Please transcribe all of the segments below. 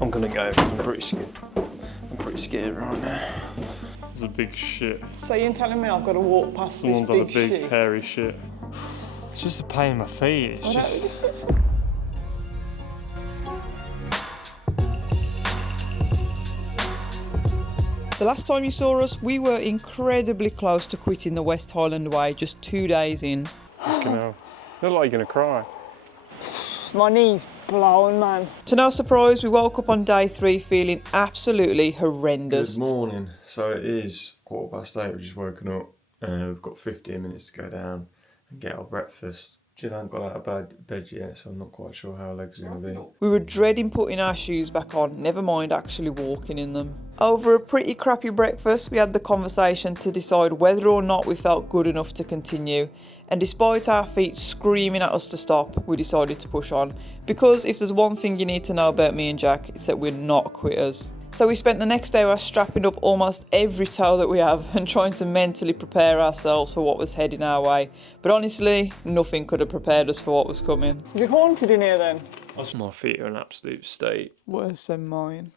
I'm gonna go because I'm pretty scared. I'm pretty scared right now. It's a big shit. So you're telling me I've got to walk past Someone's this had a big big shit? hairy shit. It's just a pain in my feet. It's just... The last time you saw us, we were incredibly close to quitting the West Highland Way just 2 days in. Fucking hell. You look like you're gonna cry. My knee's blown, man. To no surprise, we woke up on day 3 feeling absolutely horrendous. Good morning. So it is 8:15, we've just woken up. We've got 15 minutes to go down and get our breakfast. Jill hasn't got out of bed yet, so I'm not quite sure how her legs are going to be. We were dreading putting our shoes back on, never mind actually walking in them. Over a pretty crappy breakfast, we had the conversation to decide whether or not we felt good enough to continue. And despite our feet screaming at us to stop, we decided to push on. Because if there's one thing you need to know about me and Jack, it's that we're not quitters. So we spent the next hour strapping up almost every toe that we have and trying to mentally prepare ourselves for what was heading our way. But honestly, nothing could have prepared us for what was coming. Is it haunted in here then? My feet are in an absolute state. Worse than mine.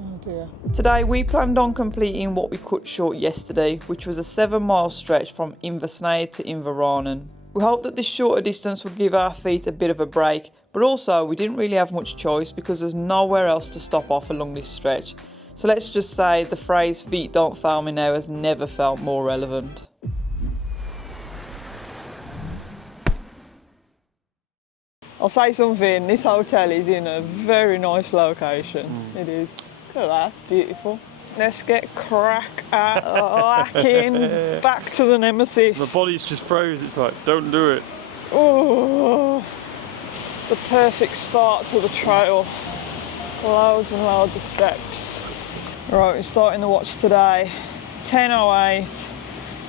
Oh dear. Today we planned on completing what we cut short yesterday, which was a 7-mile stretch from Inversnaid to Inveranen. We hoped that this shorter distance would give our feet a bit of a break, but also we didn't really have much choice because there's nowhere else to stop off along this stretch. So let's just say the phrase "feet don't fail me now" has never felt more relevant. I'll say something, this hotel is in a very nice location. It is. Look at that, it's beautiful. Let's get lacking back to the nemesis. My body's just froze, it's like, don't do it. Oh, the perfect start to the trail. Loads and loads of steps. Right, we're starting the watch today. 10:08.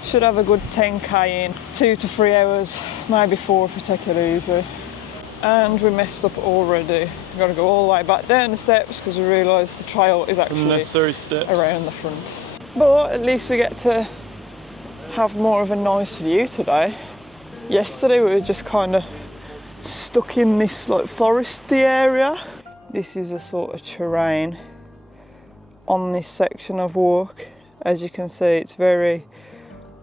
Should have a good 10k in. 2 to 3 hours, maybe 4 if we take it easy. And we messed up already. We've got to go all the way back down the steps because we realised the trail is actually unnecessary steps around the front. But at least we get to have more of a nice view today. Yesterday we were just kind of stuck in this like foresty area. This is a sort of terrain on this section of walk. As you can see, it's very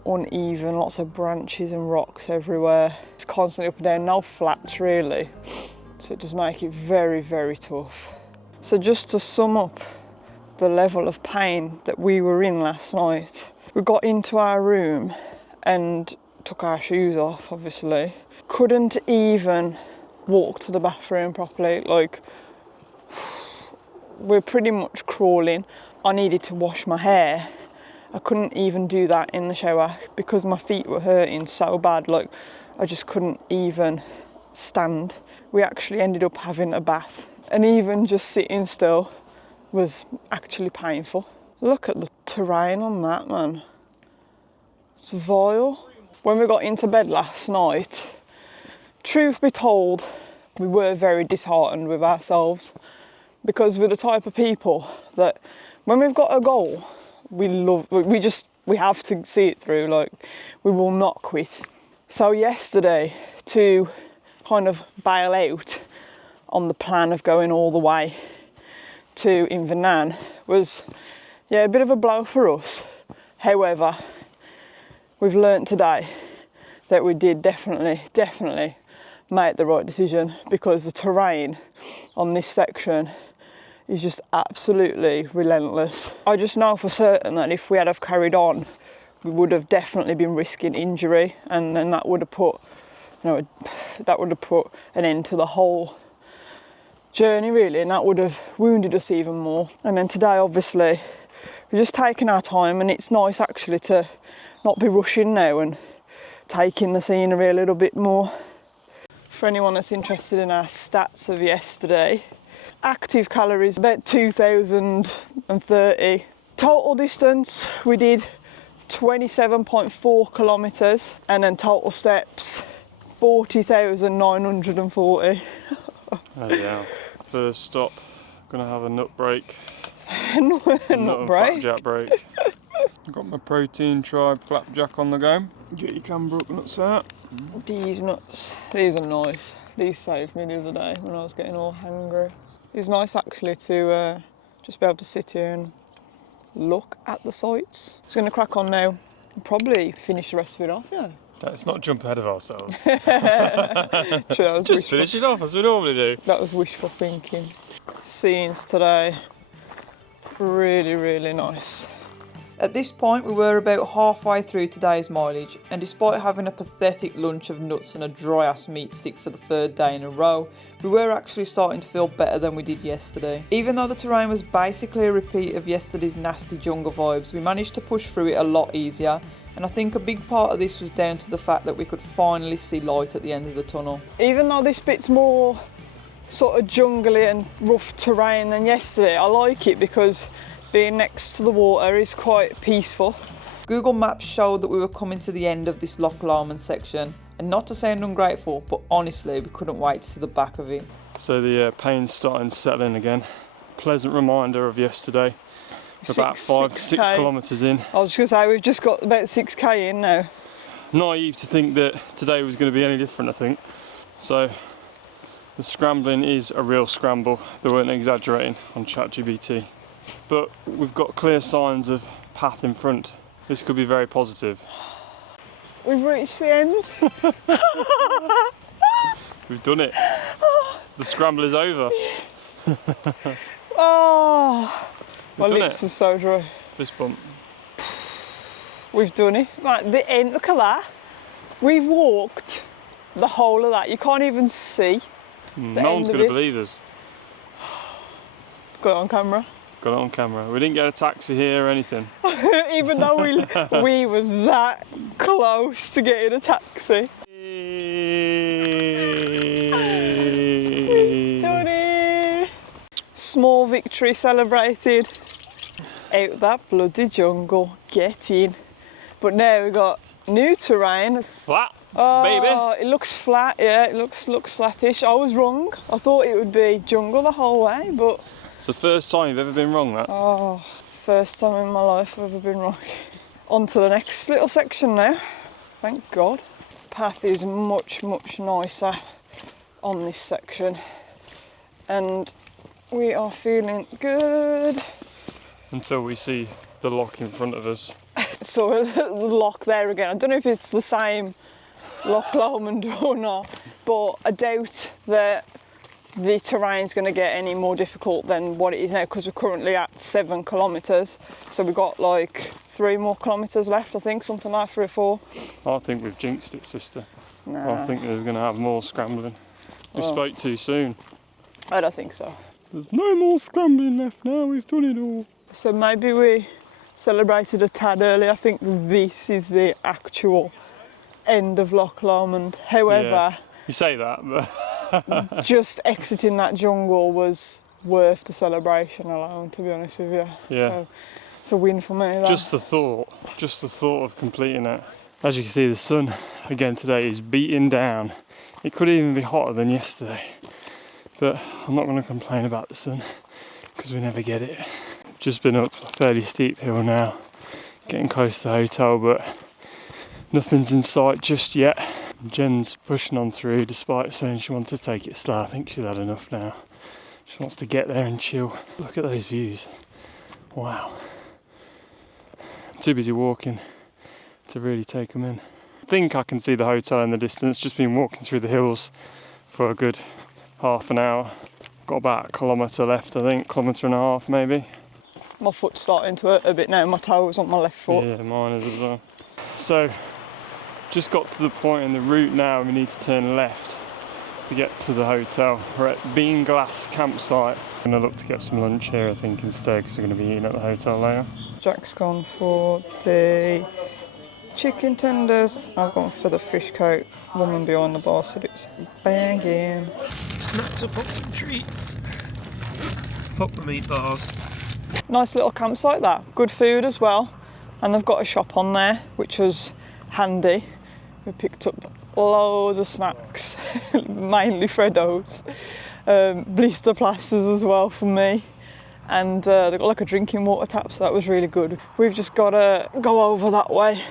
uneven, lots of branches and rocks everywhere. It's constantly up and down, no flats really, so it does make it very, very tough. So just to sum up the level of pain that we were in last night, we got into our room and took our shoes off, obviously. Couldn't even walk to the bathroom properly, like we're pretty much crawling. I needed to wash my hair. I couldn't even do that in the shower because my feet were hurting so bad, like I just couldn't even stand. We actually ended up having a bath, and even just sitting still was actually painful. Look at the terrain on that, man. It's vile. When we got into bed last night, truth be told, we were very disheartened with ourselves because we're the type of people that when we've got a goal, we have to see it through, like we will not quit. So yesterday, to kind of bail out on the plan of going all the way to Inverness was, a bit of a blow for us. However, we've learnt today that we did definitely make the right decision because the terrain on this section is just absolutely relentless. I just know for certain that if we had have carried on, we would have definitely been risking injury, and then that would have put, an end to the whole journey really, and that would have wounded us even more. And then today, obviously, we're just taking our time, and it's nice actually to not be rushing now and taking the scenery a little bit more. For anyone that's interested in our stats of yesterday, active calories about 2,030. Total distance we did 27.4 kilometres, and then total steps 40,940. Oh yeah. First stop, gonna have a nut break. Nut break? Flapjack break. I've got my protein tribe flapjack on the go. Get your Cambrook nuts out. These nuts, these are nice. These saved me the other day when I was getting all hungry. It's nice actually to just be able to sit here and look at the sights. So I'm going to crack on now and probably finish the rest of it off, yeah. Let's not jump ahead of ourselves. True, that was Just finish it off as we normally do. That was wishful thinking. Scenes today, really, really nice. At this point we were about halfway through today's mileage, and despite having a pathetic lunch of nuts and a dry ass meat stick for the third day in a row, we were actually starting to feel better than we did yesterday. Even though the terrain was basically a repeat of yesterday's nasty jungle vibes, we managed to push through it a lot easier, and I think a big part of this was down to the fact that we could finally see light at the end of the tunnel. Even though this bit's more sort of jungly and rough terrain than yesterday, I like it because being next to the water is quite peaceful. Google Maps showed that we were coming to the end of this Loch Lomond section, and not to sound ungrateful, but honestly we couldn't wait to see the back of it. So the pain's starting to settle in again. Pleasant reminder of yesterday. We're about 5 to 6 kilometres in. I was just going to say, we've just got about 6k in now. Naive to think that today was going to be any different, I think. So the scrambling is a real scramble. They weren't exaggerating on ChatGPT. But we've got clear signs of path in front. This could be very positive. We've reached the end. We've done it. The scramble is over. Oh, my We've done lips it. are so dry. Fist bump. We've done it. Right, the end, look at that. We've walked the whole of that. You can't even see. No one's going to believe us. Got it on camera. Got it on camera. We didn't get a taxi here or anything. Even though we were that close to getting a taxi. Done it. Small victory celebrated. Out that bloody jungle, get in. But now we've got new terrain. Flat, oh, baby. It looks flat, yeah, it looks flattish. I was wrong. I thought it would be jungle the whole way, but... It's the first time you've ever been wrong, that. Oh, first time in my life I've ever been wrong. On to the next little section now. Thank God. Path is much, much nicer on this section. And we are feeling good. Until we see the lock in front of us. So the lock there again. I don't know if it's the same Loch Lomond or not, but I doubt that the terrain's going to get any more difficult than what it is now, because we're currently at 7 kilometres. So we've got like 3 more kilometres left, I think, something like 3 or 4. I think we've jinxed it, sister. Nah. I think we're going to have more scrambling. We spoke too soon. I don't think so. There's no more scrambling left now, we've done it all. So maybe we celebrated a tad early. I think this is the actual end of Loch Lomond. However, yeah, you say that, but just exiting that jungle was worth the celebration alone, to be honest with you. Yeah. So it's a win for me. That. just the thought of completing it. As you can see, the sun again today is beating down. It could even be hotter than yesterday, but I'm not going to complain about the sun because we never get it. Just been up a fairly steep hill now, getting close to the hotel, but nothing's in sight just yet. Jen's pushing on through despite saying she wanted to take it slow. I think she's had enough now. She wants to get there and chill. Look at those views. Wow. I'm too busy walking to really take them in. I think I can see the hotel in the distance. Just been walking through the hills for a good half an hour. Got about a kilometre left, I think, kilometre and a half maybe. My foot's starting to hurt a bit now. My toes on my left foot. Yeah, mine is as well. So, just got to the point in the route now. We need to turn left to get to the hotel. We're at Bean Glass campsite. I'm going to look to get some lunch here, I think, instead, because we're going to be eating at the hotel later. Jack's gone for the chicken tenders. I've gone for the fish coat. Woman behind the bar said it's banging. Snapped up on some treats. Fuck the meat bars. Nice little campsite, that. Good food as well. And they've got a shop on there, which was handy. We picked up loads of snacks, mainly Freddos, blister plasters as well for me, and they've got like a drinking water tap, so that was really good. We've just got to go over that way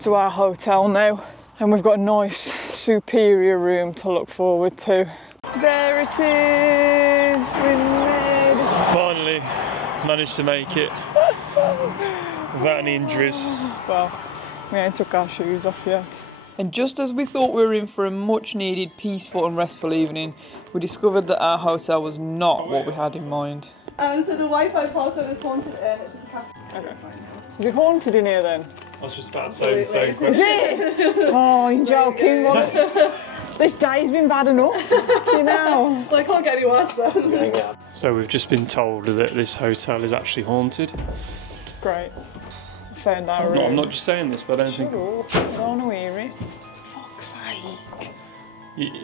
to our hotel now, and we've got a nice superior room to look forward to. There it is! guys, we made it. Finally managed to make it without any injuries. Well, we ain't took our shoes off yet. And just as we thought we were in for a much needed peaceful and restful evening, we discovered that our hotel was not what we had in mind. So the Wi-Fi password is haunted and it's just a capital. Okay. Is it haunted in here then? I was just about to say the same Is question. it? Oh, I'm joking. This day's been bad enough. You know. Well, I can't get any worse then. So we've just been told that this hotel is actually haunted. Great. I found our room. No, I'm not just saying this, but I don't think... Shut up. I don't want to hear it. Fuck's sake.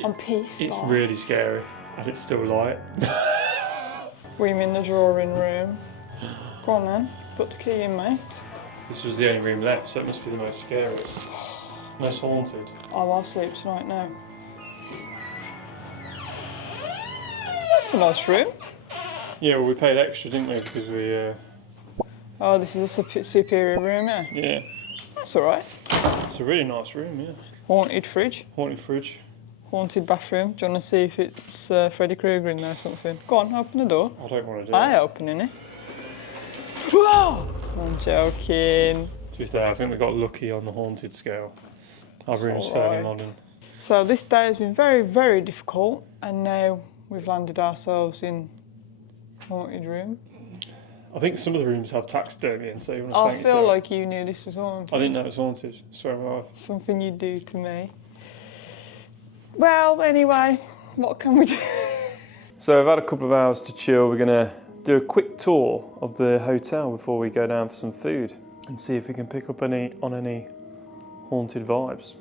I'm pissed It's off. really scary, and it's still light. We're in the drawing room. Go on then. Put the key in, mate. This was the only room left, so it must be the most scariest. Most haunted. I'll sleep tonight now. That's a nice room. Yeah, well, we paid extra, didn't we? Because we... Oh, this is a superior room, yeah? Yeah. That's alright. It's a really nice room, yeah. Haunted fridge. Haunted fridge. Haunted bathroom. Do you want to see if it's Freddy Krueger in there or something? Go on, open the door. I don't want to do I it. opening it. Whoa! I'm joking. To be fair, I think we got lucky on the haunted scale. Our room's fairly alright. modern. So this day has been very, very difficult, and now we've landed ourselves in haunted room. I think some of the rooms have taxidermy in, so you want to I thank feel yourself. like you knew this was haunted. I didn't know it was haunted. Sorry, my wife. Something you do to me. Well, anyway, what can we do? So we've had a couple of hours to chill. We're going to do a quick tour of the hotel before we go down for some food and see if we can pick up on any haunted vibes.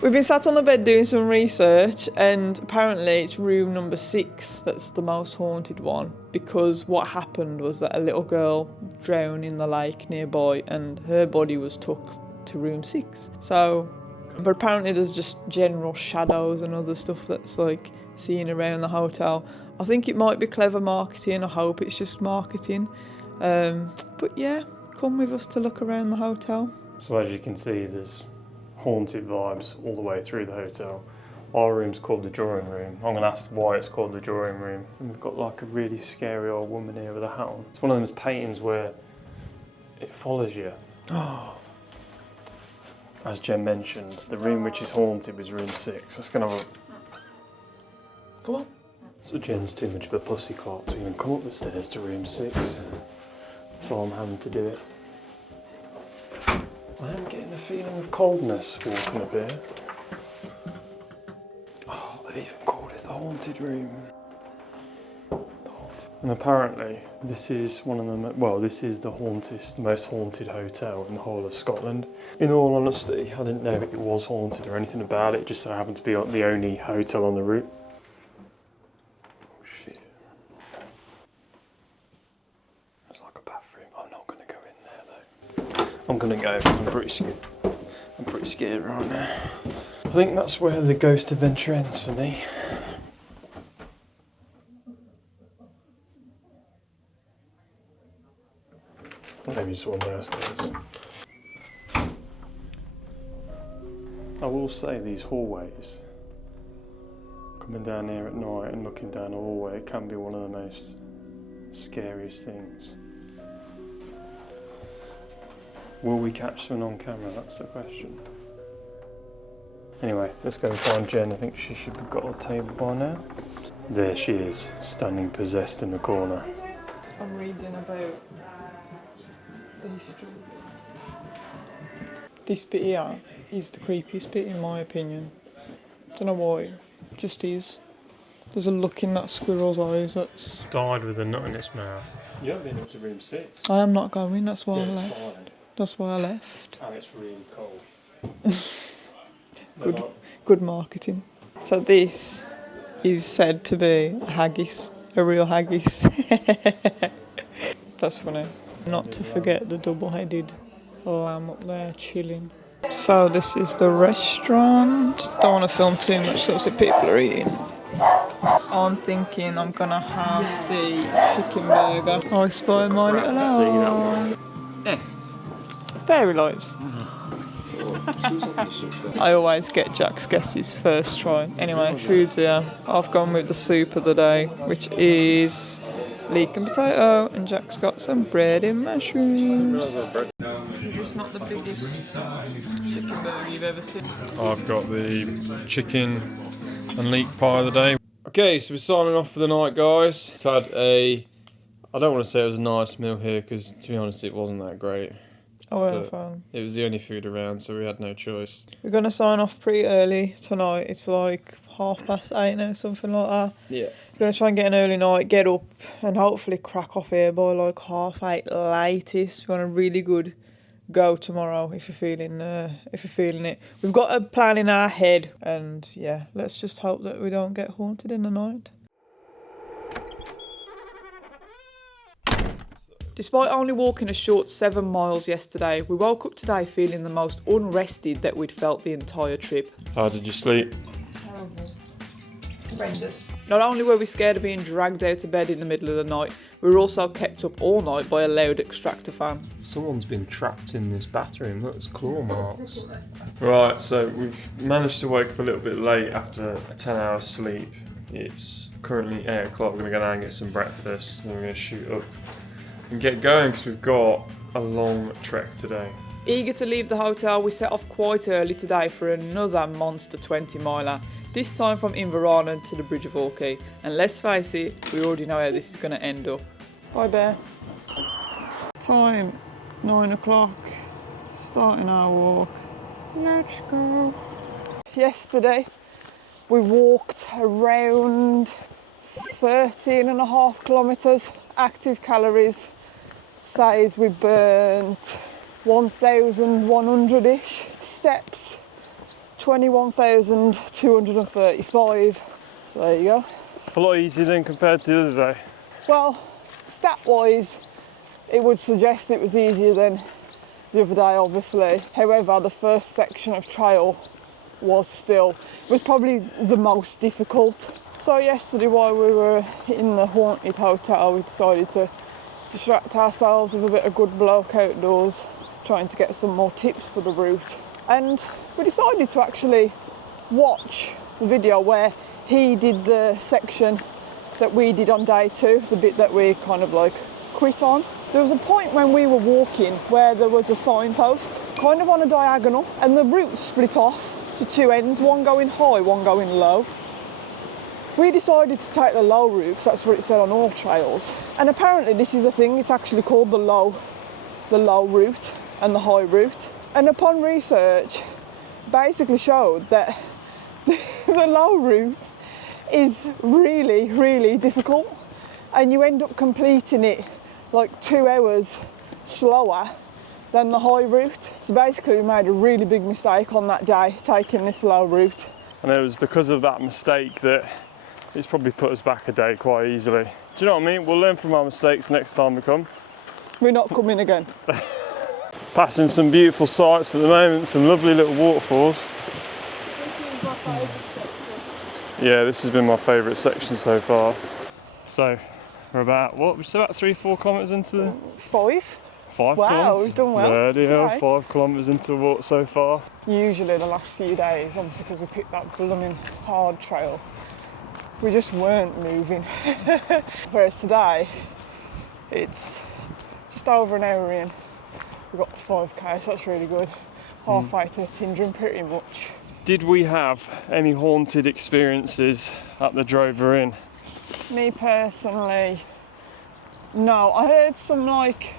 We've been sat on the bed doing some research, and apparently it's room number 6 that's the most haunted one, because what happened was that a little girl drowned in the lake nearby and her body was took to room 6. So, but apparently there's just general shadows and other stuff that's like seen around the hotel. I think it might be clever marketing. I hope it's just marketing. But yeah, come with us to look around the hotel. So as you can see, there's haunted vibes all the way through the hotel. Our room's called the drawing room. I'm going to ask why it's called the drawing room. And we've got like a really scary old woman here with a hat on. It's one of those paintings where it follows you. As Jen mentioned, the room which is haunted was room 6. Let's go and have a... Come on. So Jen's too much of a pussycat to even come up the stairs to room 6. So I'm having to do it. I am getting a feeling of coldness walking up here. Oh, they've even called it the haunted room. And apparently, this is one of the this is the most haunted hotel in the whole of Scotland. In all honesty, I didn't know it was haunted or anything about it. It just so happened to be the only hotel on the route. Oh shit! It's like a bathroom. I'm not going to go in there though. I'm going to go because I'm pretty scared right now. I think that's where the ghost adventure ends for me. Maybe just one downstairs. I will say these hallways, coming down here at night and looking down the hallway, it can be one of the most scariest things. Will we catch someone on camera? That's the question. Anyway, let's go and find Jen. I think she should have got a table by now. There she is, standing possessed in the corner. I'm reading about the history. This bit here is the creepiest bit in my opinion. Don't know why, just is. There's a look in that squirrel's eyes that's... Died with a nut in its mouth. You haven't been up to room 6. I am not going, that's why I Yeah, left. it's fine. That's why I left. And it's really cold. Good marketing. So this is said to be a haggis, a real haggis. That's funny. Not to forget the double-headed lamb up there chilling. So this is the restaurant. Don't want to film too much, lots of people are eating. I'm thinking I'm gonna have the chicken burger. I spy my little eye. F. Fairy lights. I always get Jack's guesses first try. Anyway, food's here. I've gone with the soup of the day, which is leek and potato, and Jack's got some bread and mushrooms. Is this not the biggest chicken burger you've ever seen? I've got the chicken and leek pie of the day. Okay, so we're signing off for the night, guys. It's had I don't want to say it was a nice meal here, because to be honest it wasn't that great. Oh, well, fun. It was the only food around, so we had no choice. We're going to sign off pretty early tonight. It's like 8:30 now, something like that. Yeah. We're going to try and get an early night, get up, and hopefully crack off here by like 8:30 latest. We want a really good go tomorrow if you're feeling it. We've got a plan in our head, and yeah, let's just hope that we don't get haunted in the night. Despite only walking a short 7 miles yesterday, we woke up today feeling the most unrested that we'd felt the entire trip. How did you sleep? Terrible. Horrendous. Not only were we scared of being dragged out of bed in the middle of the night, we were also kept up all night by a loud extractor fan. Someone's been trapped in this bathroom. Look, there's claw marks. Right, so we've managed to wake up a little bit late after a 10-hour sleep. It's currently 8 o'clock. We're going to go down and get some breakfast, and then we're going to shoot up and get going because we've got a long trek today. Eager to leave the hotel, we set off quite early today for another monster 20-miler, this time from Inverarnon to the Bridge of Orkney. And let's face it, we already know how this is going to end up. Bye, Bear. Time, 9 o'clock, starting our walk. Let's go. Yesterday, we walked around 13.5 kilometres, active calories. Says we burnt 1,100-ish steps, 21,235. So there you go. A lot easier than compared to the other day. Well, stat-wise, it would suggest it was easier than the other day, obviously. However, the first section of trail was probably the most difficult. So yesterday, while we were in the haunted hotel, we decided to distract ourselves with a bit of good bloke outdoors, trying to get some more tips for the route. And we decided to actually watch the video where he did the section that we did on day 2, the bit that we kind of like quit on. There was a point when we were walking where there was a signpost, kind of on a diagonal, and the route split off to 2 ends, one going high, one going low. We decided to take the low route because that's what it said on all trails. And apparently this is a thing, it's actually called the low route and the high route. And upon research, basically showed that the low route is really, really difficult. And you end up completing it like 2 hours slower than the high route. So basically we made a really big mistake on that day, taking this low route. And it was because of that mistake that it's probably put us back a day quite easily. Do you know what I mean? We'll learn from our mistakes next time we come. We're not coming again. Passing some beautiful sights at the moment, some lovely little waterfalls. Yeah, this has been my favourite section so far. So we're about, what, just about 3-4 kilometres into the... 5? 5 Wow, kilometres? we've done well. Bloody hell, today. 5 kilometres into the walk so far. Usually the last few days, obviously because we picked that blooming hard trail, we just weren't moving. Whereas today, it's just over an hour in. We got to 5k, so that's really good. Halfway to Tindrum pretty much. Did we have any haunted experiences at the Drover Inn? Me personally, no. I heard some like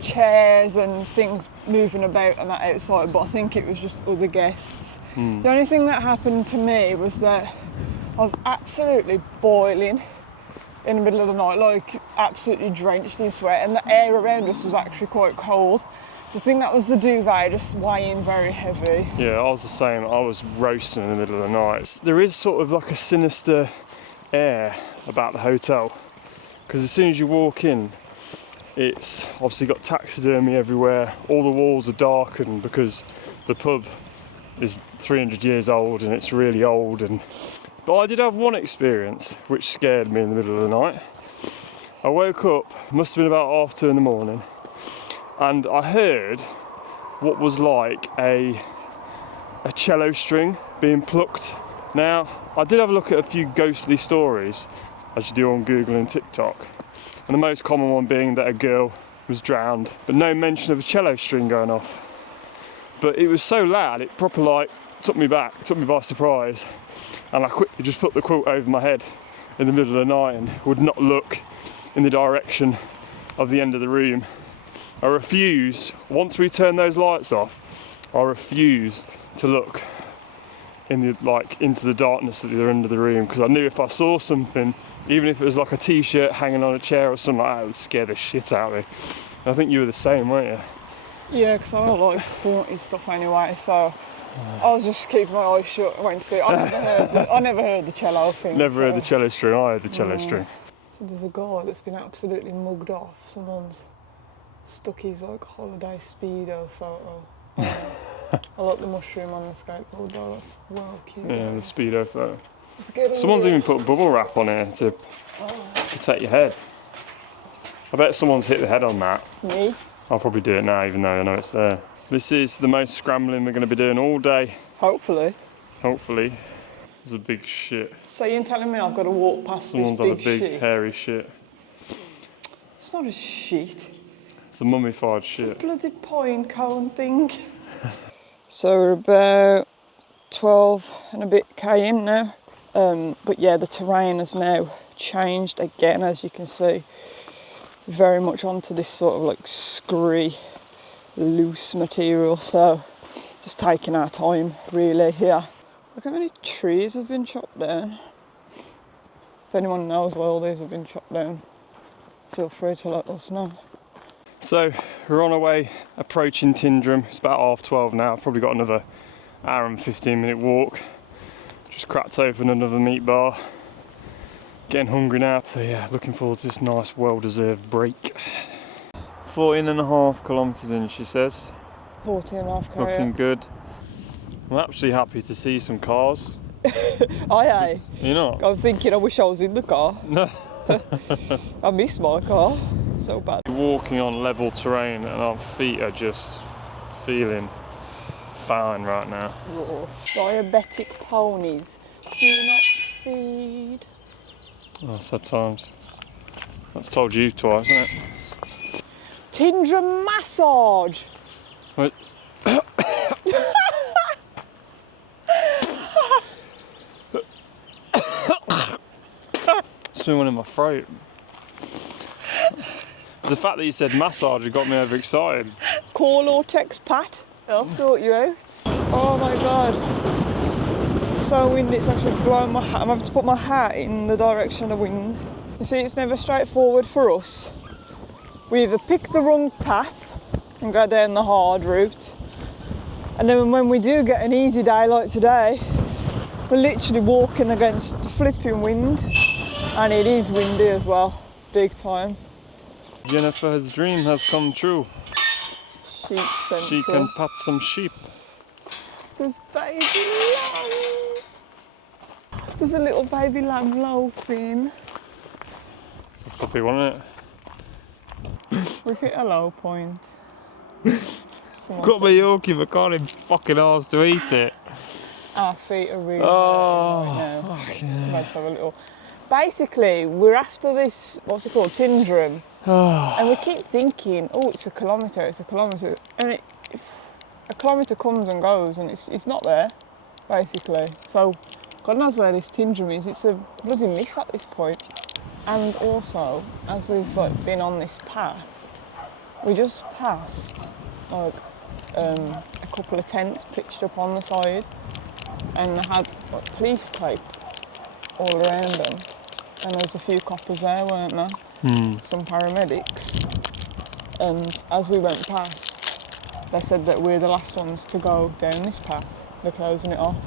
chairs and things moving about on that outside, but I think it was just other guests. The only thing that happened to me was that I was absolutely boiling in the middle of the night, like absolutely drenched in sweat, and the air around us was actually quite cold. I think that was the duvet just weighing very heavy. Yeah, I was the same. I was roasting in the middle of the night. There is sort of like a sinister air about the hotel, because as soon as you walk in, it's obviously got taxidermy everywhere. All the walls are darkened because the pub is 300 years old and it's really old. But I did have one experience which scared me in the middle of the night. I woke up, must have been about 2:30 in the morning, and I heard what was like a cello string being plucked. Now, I did have a look at a few ghostly stories, as you do on Google and TikTok, and the most common one being that a girl was drowned, but no mention of a cello string going off. But it was so loud, it proper like took me by surprise, and I quickly just put the quilt over my head in the middle of the night and would not look in the direction of the end of the room. I refused, once we turned those lights off, I refused to look in the into the darkness at the other end of the room, because I knew if I saw something, even if it was like a t-shirt hanging on a chair or something like that, it would scare the shit out of me. And I think you were the same, weren't you? Yeah, because I don't like haunted stuff anyway, so I was just keeping my eyes shut and waiting to see. I never heard the cello thing. Never heard the cello string. I heard the cello string. So there's a guy that's been absolutely mugged off. Someone's stuck his holiday speedo photo. I like the mushroom on the skateboard though. That's well cute. Yeah, the speedo photo. Someone's Someone's even put bubble wrap on it to protect your head. I bet someone's hit the head on that. Me? I'll probably do it now, even though I know it's there. This is the most scrambling we're going to be doing all day. Hopefully. Hopefully. There's a big shit. So you're telling me I've got to walk past Someone's this had big a big shit? hairy shit. It's not a shit. It's a mummified It's a shit. bloody pine cone thing. So we're about 12 and a bit K in now. But yeah, the terrain has now changed again, as you can see. Very much onto this sort of like scurry, loose material. So just taking our time really here. Look how many trees have been chopped down. If anyone knows why all these have been chopped down, feel free to let us know. So we're on our way approaching Tindrum. It's about 12:30 now. I've probably got another hour and 15-minute walk. Just cracked open another meat bar. Getting hungry now. So yeah, looking forward to this nice, well-deserved break. 14.5 kilometres in, she says. 14.5 K. Looking good. I'm actually happy to see some cars. Aye. You know? I'm thinking I wish I was in the car. No. I miss my car. So bad. Walking on level terrain and our feet are just feeling fine right now. Raw. Diabetic ponies do not feed. Oh, sad times. That's told you twice, isn't it? Tindrum massage. Wait. Swimming in my throat. The fact that you said massage got me overexcited. Call or text Pat. I'll sort you out. Oh my god. It's so windy, it's actually blowing my hat. I'm having to put my hat in the direction of the wind. You see, it's never straightforward for us. We either pick the wrong path and go down the hard route, and then when we do get an easy day like today, we're literally walking against the flipping wind, and it is windy as well, big time. Jennifer's dream has come true. Sheep central. She can pat some sheep. There's baby lambs. There's a little baby lamb loafing. It's a fluffy one, isn't it? We've hit a low point. Got my Yorkie, but can't even fucking arse to eat it. Our feet are really Oh, hurting right now. fucking About to have a little. Basically, we're after this, what's it called, Tindrum. And we keep thinking, oh, it's a kilometre. And a kilometre comes and goes, and it's not there, basically. So, God knows where this Tindrum is. It's a bloody myth at this point. And also, as we've been on this path, we just passed a couple of tents pitched up on the side, and they had police tape all around them. And there was a few coppers there, weren't there? Some paramedics. And as we went past, they said that we're the last ones to go down this path. They're closing it off.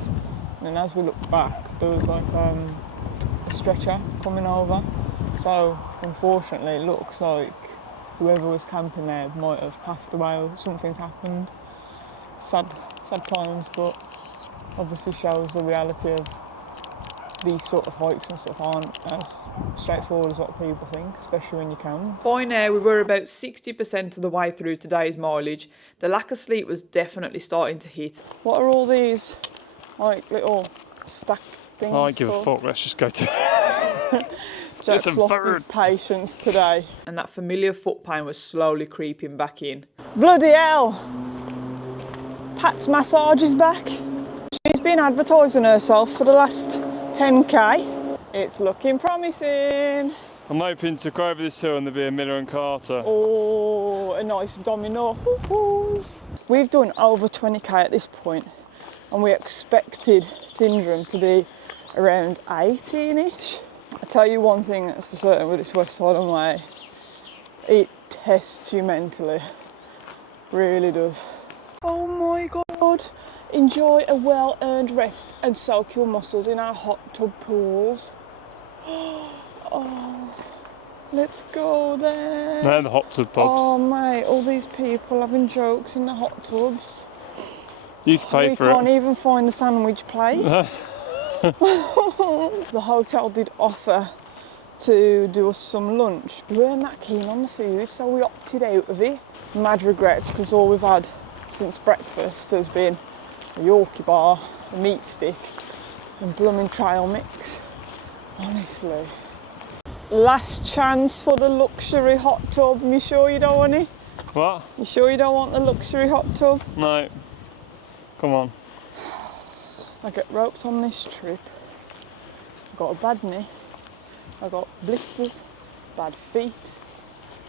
And then as we looked back, there was a stretcher coming over. So unfortunately, it looks like whoever was camping there might have passed away or something's happened. Sad times, but obviously shows the reality of these sort of hikes and stuff aren't as straightforward as what people think, especially when you can. By now we were about 60% of the way through today's mileage. The lack of sleep was definitely starting to hit. What are all these like little stack things? I don't give a for? fuck, let's just go to Jack's Just a lost his bird. patience today. And that familiar foot pain was slowly creeping back in. Bloody hell! Pat's massage is back. She's been advertising herself for the last 10k. It's looking promising. I'm hoping to go over this hill and there'll be a Miller and Carter. Oh, a nice domino. Hoo-hoos. We've done over 20k at this point, and we expected Tyndrum to be around 18ish. I tell you one thing that's for certain with this West Highland Way, it tests you mentally, really does. Oh my god, enjoy a well-earned rest and soak your muscles in our hot tub pools. Oh, let's go there. No, the hot tub Oh pubs. mate, all these people having jokes in the hot tubs. You can pay We for can't it. even find the sandwich place. The hotel did offer to do us some lunch. We weren't that keen on the food, so we opted out of it. Mad regrets, because all we've had since breakfast has been a Yorkie bar, a meat stick, and blooming trail mix. Honestly. Last chance for the luxury hot tub. You sure you don't want it? What? You sure you don't want the luxury hot tub? No. Come on. I get roped on this trip. I got a bad knee. I got blisters, bad feet.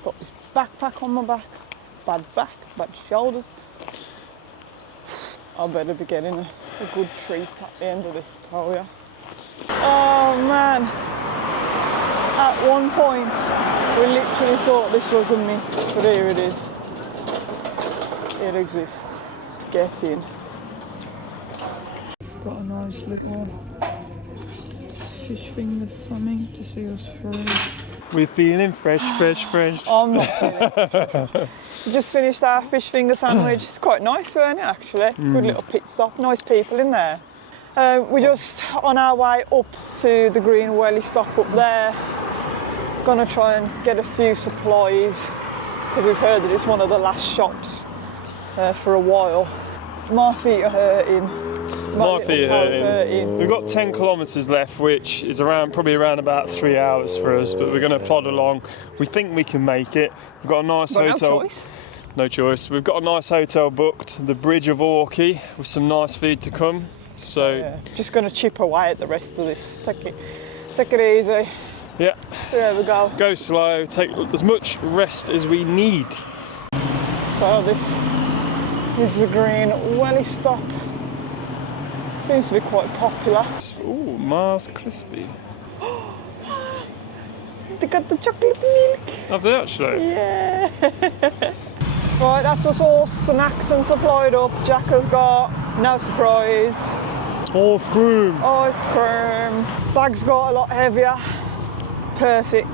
Got this backpack on my back, bad shoulders. I better be getting a good treat at the end of this, tell ya. Oh man. At one point, we literally thought this was a myth, but here it is. It exists. Get in. Got a nice little fish finger something to see us through. We're feeling fresh. I'm not feeling. We just finished our fish finger sandwich. It's quite nice, weren't it, actually? Good little pit stop, nice people in there. We're just on our way up to the Green Welly stop up there. Gonna try and get a few supplies, because we've heard that it's one of the last shops for a while. My feet are hurting. My feet are toes hurting. We've got 10 kilometres left, which is probably around about 3 hours for us, but we're going to plod along. We think we can make it. We've got a nice Got hotel. no choice. No choice. We've got a nice hotel booked, the Bridge of Orkney, with some nice food to come. So Yeah, just gonna chip away at the rest of this. Take it easy. yeah, So there we go. go slow, take as much rest as we need. So this is the Green Welly stop. Seems to be quite popular. Ooh, Mars Crispy. They got the chocolate milk. Have they actually? Yeah. Right, that's us all snacked and supplied up. Jack has got no surprise. All screw. Ice cream. Bag's got a lot heavier. Perfect.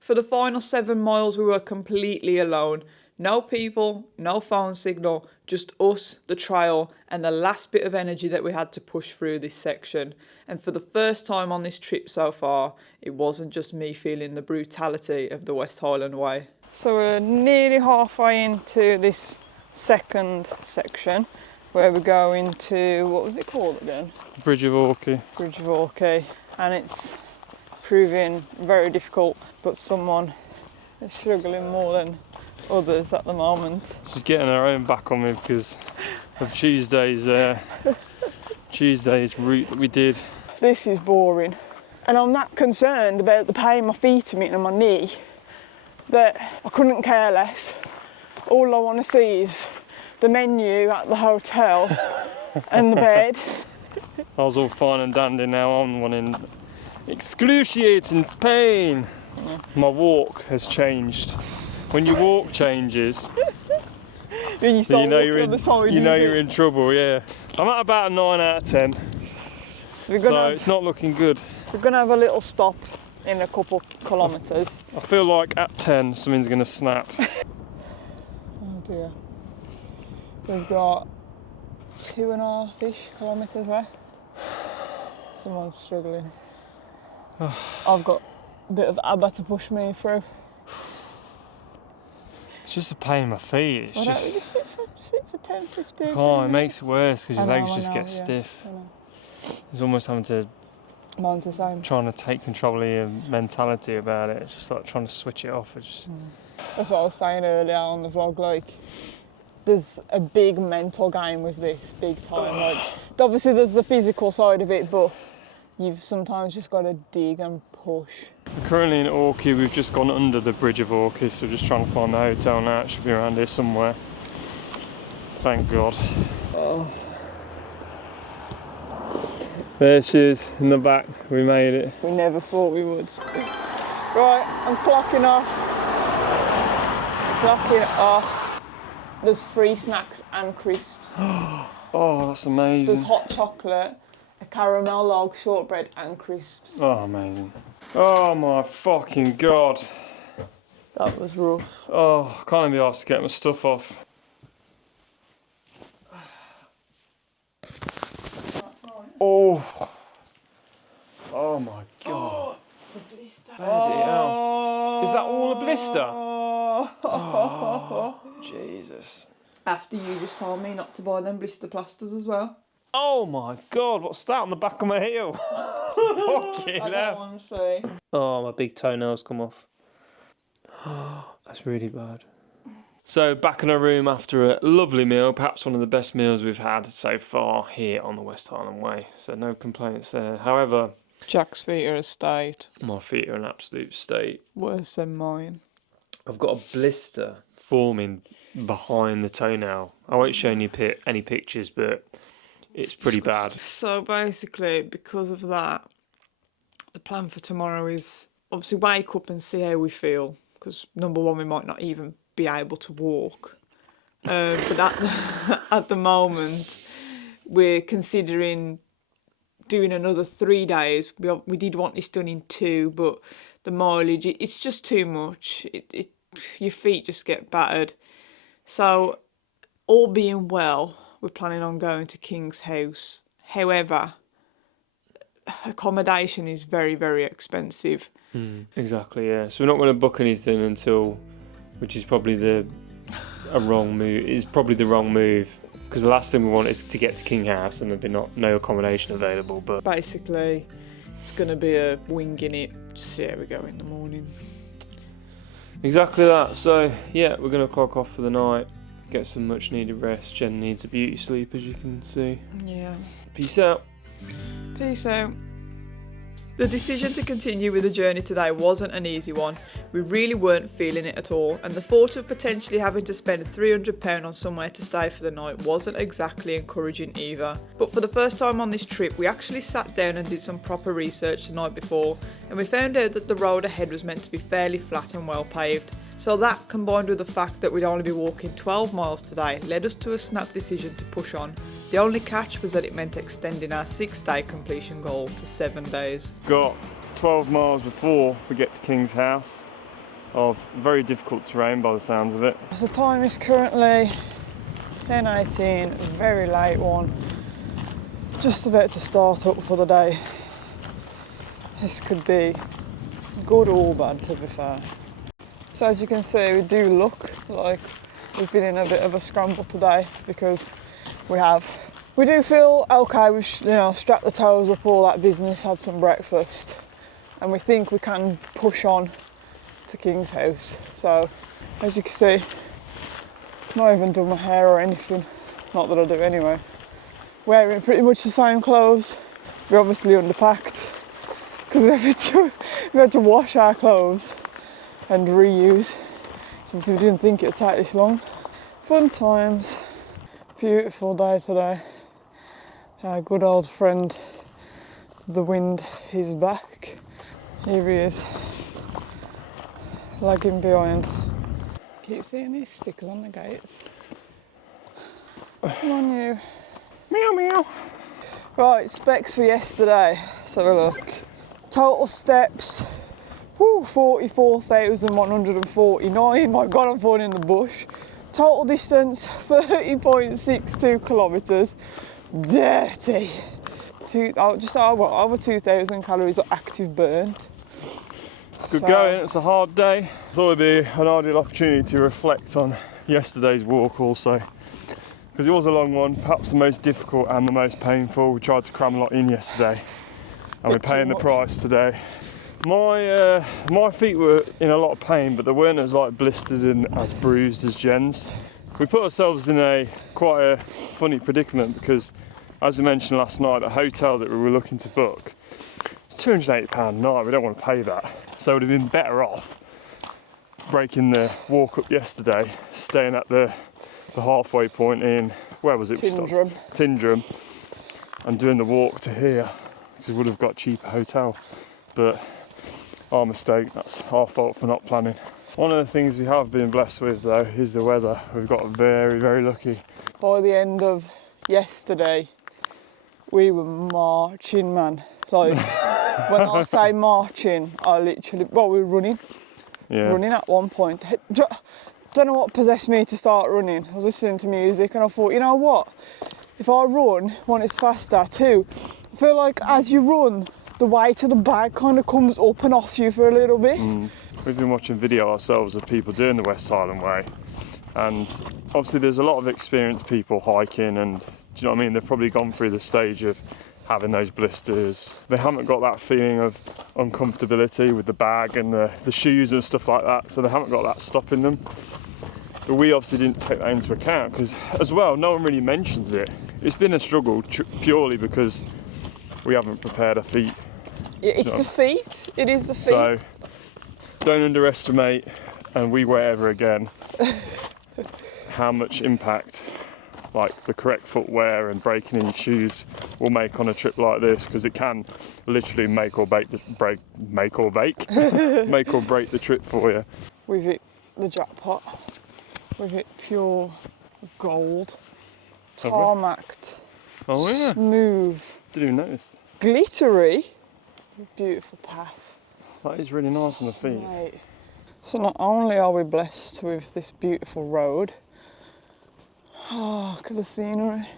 For the final 7 miles we were completely alone. No people, no phone signal, just us, the trail, and the last bit of energy that we had to push through this section. And for the first time on this trip so far, it wasn't just me feeling the brutality of the West Highland Way. So we're nearly halfway into this second section where we're going to, what was it called again? Bridge of Orkney. Bridge of Orkney. And it's proving very difficult, but someone is struggling more than others at the moment. She's getting her own back on me because of Tuesday's route that we did. This is boring. And I'm that concerned about the pain my feet are making on my knee that I couldn't care less. All I want to see is the menu at the hotel and the bed. I was all fine and dandy, now I'm one in excruciating pain. My walk has changed. When your walk changes, Then you start you know walking you're on in, the side. you know you're in trouble. Yeah, I'm at about a 9 out of 10, so it's not looking good. We're gonna have a little stop in a couple kilometres. I feel like at 10 something's going to snap. Oh dear. We've got 2.5-ish kilometres left. Someone's struggling. I've got a bit of ABBA to push me through. It's just a pain in my feet. It's Why don't we just. just sit for 10, 15 Oh, it makes it worse because your I legs know, just I get know, yeah. stiff. I know. It's almost having to Mine's the same. trying to take control of your mentality about it. It's just like trying to switch it off. It's just... That's what I was saying earlier on the vlog, like, there's a big mental game with this, big time. Like, obviously there's the physical side of it, but you've sometimes just got to dig and push. We're currently in Orkney. We've just gone under the bridge of Orkney, so we're just trying to find the hotel now. It should be around here somewhere. Thank God. Oh. There she is, in the back. We made it. We never thought we would. Right, I'm clocking off. Clocking off. There's free snacks and crisps. Oh, that's amazing. There's hot chocolate, a caramel log, shortbread and crisps. Oh, amazing. Oh my fucking God. That was rough. Oh, I can't even be asked to get my stuff off. Oh. Oh my God. The blister. Bloody hell. Is that all a blister? Oh, Jesus. After you just told me not to buy them blister plasters as well. Oh my God, what's that on the back of my heel? Fucking I don't hell. want to see. Oh, my big toenails come off. That's really bad. So back in our room after a lovely meal, perhaps one of the best meals we've had so far here on the West Highland Way. So no complaints there. However, Jack's feet are a state. my feet are in an absolute state. Worse than mine. I've got a blister forming behind the toenail. I won't show you any pictures, but it's pretty bad. So basically, because of that, the plan for tomorrow is obviously wake up and see how we feel. Because number one, we might not even be able to walk. But at the moment, we're considering doing another 3 days. We did want this done in 2, but the mileage, it's just too much. Your feet just get battered. So, all being well, we're planning on going to King's House. However, accommodation is very, very expensive. Exactly, yeah. So we're not going to book anything until, which is probably the wrong move. Is probably the wrong move because the last thing we want is to get to King House and there'll be no accommodation available. But Basically, it's going to be a winging it. Just see how we go in the morning. exactly that. So yeah, we're going to clock off for the night, get some much needed rest. Jen needs a beauty sleep, as you can see. Yeah. Peace out. Peace out. The decision to continue with the journey today wasn't an easy one. We really weren't feeling it at all, and the thought of potentially having to spend £300 on somewhere to stay for the night wasn't exactly encouraging either. But for the first time on this trip, we actually sat down and did some proper research the night before, and we found out that the road ahead was meant to be fairly flat and well paved. So that, combined with the fact that we'd only be walking 12 miles today, led us to a snap decision to push on. The only catch was that it meant extending our 6-day completion goal to 7 days. Got 12 miles before we get to King's House of very difficult terrain by the sounds of it. The time is currently 10:18, a very late one. Just about to start up for the day. This could be good or bad, to be fair. So as you can see, we do look like we've been in a bit of a scramble today because we do feel okay. We've strapped the toes up, all that business, had some breakfast, and we think we can push on to King's House. So as you can see, not even done my hair or anything, not that I do anyway. Wearing pretty much the same clothes. We're obviously underpacked because we had to wash our clothes and reuse. So obviously we didn't think it'd take this long. Fun times. Beautiful day today. Our good old friend, the wind, is back. Here he is, lagging behind. Keep seeing these stickers on the gates. Come on, you. Meow meow. Right, specs for yesterday. Let's have a look. Total steps, 44,149. My God, I'm falling in the bush. Total distance, 30.62 kilometres. Dirty. over 2,000 calories of active burnt. It's good going, it's a hard day. I thought it'd be an ideal opportunity to reflect on yesterday's walk also. Because it was a long one, perhaps the most difficult and the most painful. We tried to cram a lot in yesterday and we're paying the price today. My feet were in a lot of pain, but they weren't as like blistered and as bruised as Jen's. We put ourselves in quite a funny predicament because, as we mentioned last night, the hotel that we were looking to book, it's £280 a night. We don't want to pay that. So it would have been better off breaking the walk up yesterday, staying at the halfway point in, where was it? Tindrum, and doing the walk to here, because we would have got a cheaper hotel. But our mistake, that's our fault for not planning. One of the things we have been blessed with though is the weather. We've got very, very lucky. By the end of yesterday, we were marching, man. Like, when I say marching, we were running. Yeah. Running at one point. Don't know what possessed me to start running. I was listening to music and I thought, you know what? If I run, one, it's faster. Two, I feel like as you run, the weight of the bag kind of comes up and off you for a little bit. We've been watching video ourselves of people doing the West Highland Way, and obviously there's a lot of experienced people hiking, and do you know what I mean? They've probably gone through the stage of having those blisters. They haven't got that feeling of uncomfortability with the bag and the shoes and stuff like that, so they haven't got that stopping them. But we obviously didn't take that into account because, as well, no one really mentions it. It's been a struggle purely because we haven't prepared our feet. It's the feet. It is the feet. So don't underestimate, and we won't ever again, how much impact like the correct footwear and breaking in your shoes will make on a trip like this, because it can literally make or break the trip for you. We've hit the jackpot. We've hit pure gold, tarmacked, smooth, Didn't even notice. glittery, beautiful path. That is really nice on the feet. Right. So not only are we blessed with this beautiful road, look at the scenery.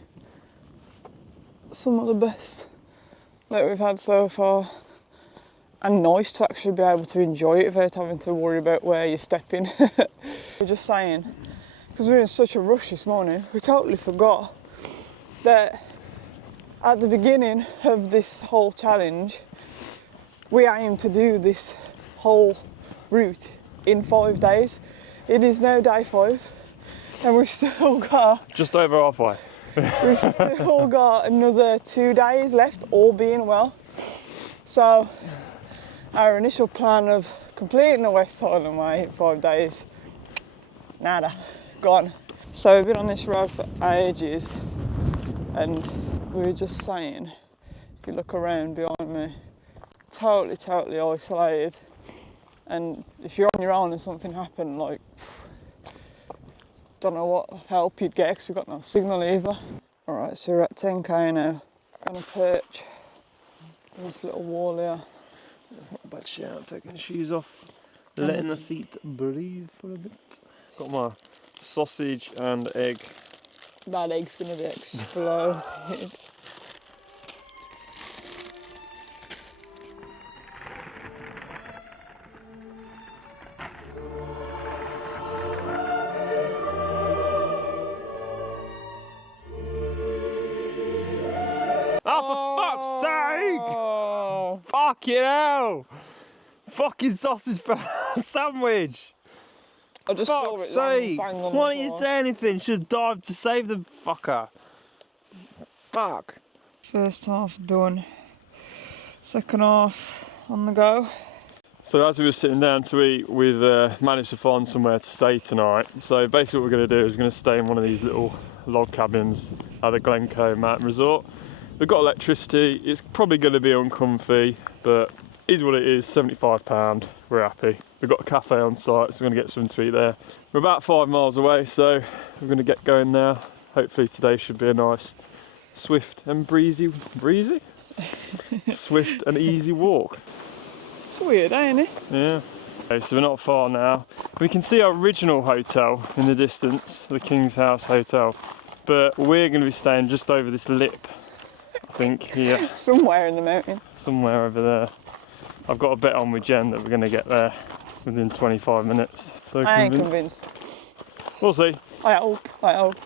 Some of the best that we've had so far. And nice to actually be able to enjoy it without having to worry about where you're stepping. We're just saying, because we were in such a rush this morning, we totally forgot that at the beginning of this whole challenge, we aim to do this whole route in 5 days. It is now day 5 and we've still got... Just over halfway. We've still got another 2 days left, all being well. So our initial plan of completing the West Highland Way in 5 days, nada, gone. So we've been on this road for ages and we were just saying, if you look around behind me, totally isolated, and if you're on your own and something happened, like, don't know what help you'd get because we've got no signal either. Alright, so we're at 10k now. Gonna perch this little wall here. It's not a bad shout, taking the shoes off, letting the feet breathe for a bit. Got my sausage and egg. That egg's gonna be exploded. Oh, for fuck's sake! Fucking hell! Fucking sausage sandwich! I just saw it sake! bang on Why the didn't you floor. say anything? Should have dived to save the fucker. Fuck. First half done. Second half on the go. So as we were sitting down to eat, we've managed to find somewhere to stay tonight. So basically what we're going to do is we're going to stay in one of these little log cabins at the Glencoe Mountain Resort. We've got electricity. It's probably going to be uncomfy, but is what it is, £75. We're happy. We've got a cafe on site, so we're going to get something to eat there. We're about 5 miles away, so we're going to get going now. Hopefully today should be a nice, swift and breezy? Swift and easy walk. It's weird, ain't it? Yeah. Okay, so we're not far now. We can see our original hotel in the distance, the King's House Hotel, but we're going to be staying just over this lip I think, yeah, Somewhere in the mountain. somewhere over there. I've got a bet on with Jen that we're going to get there within 25 minutes. So I ain't convinced. We'll see. I hope.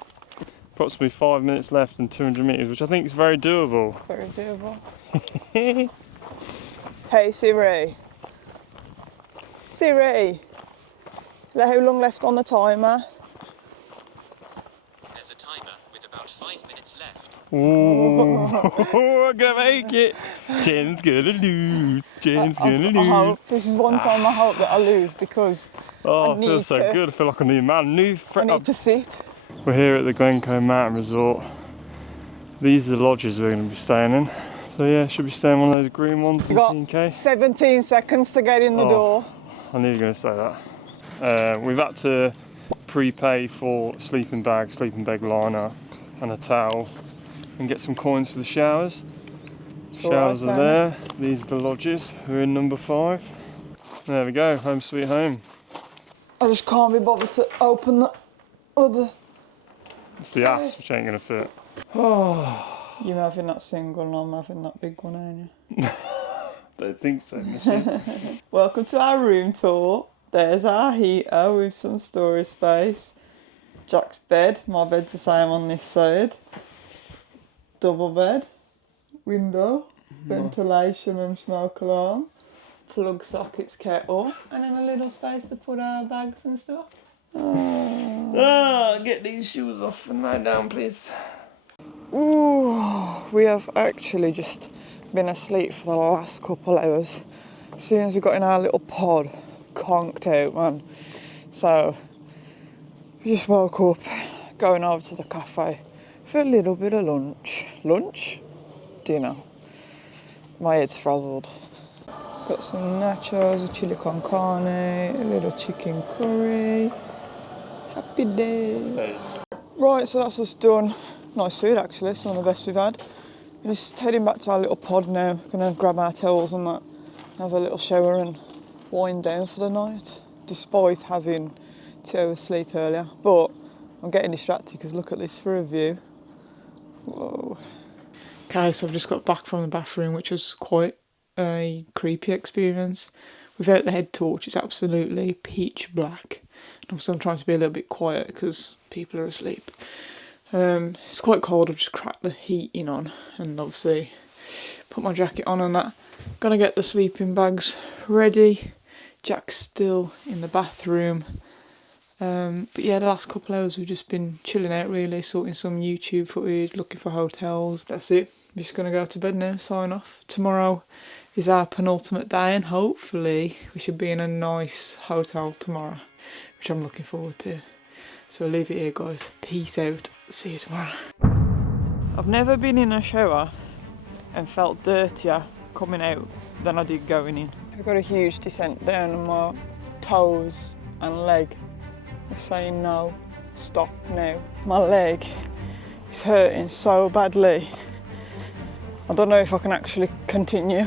Approximately 5 minutes left and 200 metres, which I think is very doable. Very doable. Hey Siri. Siri. How long left on the timer? There's a timer with about 5 minutes left. Ooh, we're gonna make it. Jen's gonna lose. Jen's gonna I hope. lose. This is one time I hope that I lose because Oh, I it need feels so to- good. I feel like a new man. I need to sit. We're here at the Glencoe Mountain Resort. These are the lodges we're going to be staying in. So yeah, should be staying in one of those green ones in You got T&K. 17 seconds to get in the Oh. door. I knew you were going to say that. We've had to prepay for sleeping bag liner and a towel and get some coins for the showers. Showers are there. These are the lodges. We're in number 5. There we go, home sweet home. I just can't be bothered to open the other. It's the ass which ain't going to fit. You're having that single and I'm having that big one, ain't you? Don't think so, Missy. Welcome to our room tour. There's our heater with some storage space. Jack's bed. My bed's the same on this side. Double bed. Window. Ventilation and smoke alarm. Plug sockets, kettle. And then a little space to put our bags and stuff. Get these shoes off and lie down, please. Ooh, we have actually just been asleep for the last couple hours. As soon as we got in our little pod, conked out, man. So, we just woke up, going over to the cafe for a little bit of lunch. Lunch? Dinner. My head's frazzled. Got some nachos, a chili con carne, a little chicken curry. Happy days. Right, so that's us done. Nice food actually, some of the best we've had. We're just heading back to our little pod now. Gonna grab our towels and that, have a little shower and wind down for the night. Despite having 2 hours sleep earlier. But I'm getting distracted because look at this for a view. Whoa. Okay, so I've just got back from the bathroom, which was quite a creepy experience. Without the head torch, it's absolutely pitch black. And also I'm trying to be a little bit quiet because people are asleep. It's quite cold. I've just cracked the heating on and obviously put my jacket on and that. Gonna get the sleeping bags ready. Jack's still in the bathroom. But yeah, the last couple of hours we've just been chilling out really, sorting some YouTube footage, looking for hotels. That's it. I'm just gonna go to bed now, sign off. Tomorrow is our penultimate day and hopefully we should be in a nice hotel tomorrow, which I'm looking forward to. So I'll leave it here guys. Peace out. See you tomorrow. I've never been in a shower and felt dirtier coming out than I did going in. I've got a huge descent down on my toes and leg. They're saying no, stop now. My leg is hurting so badly. I don't know if I can actually continue.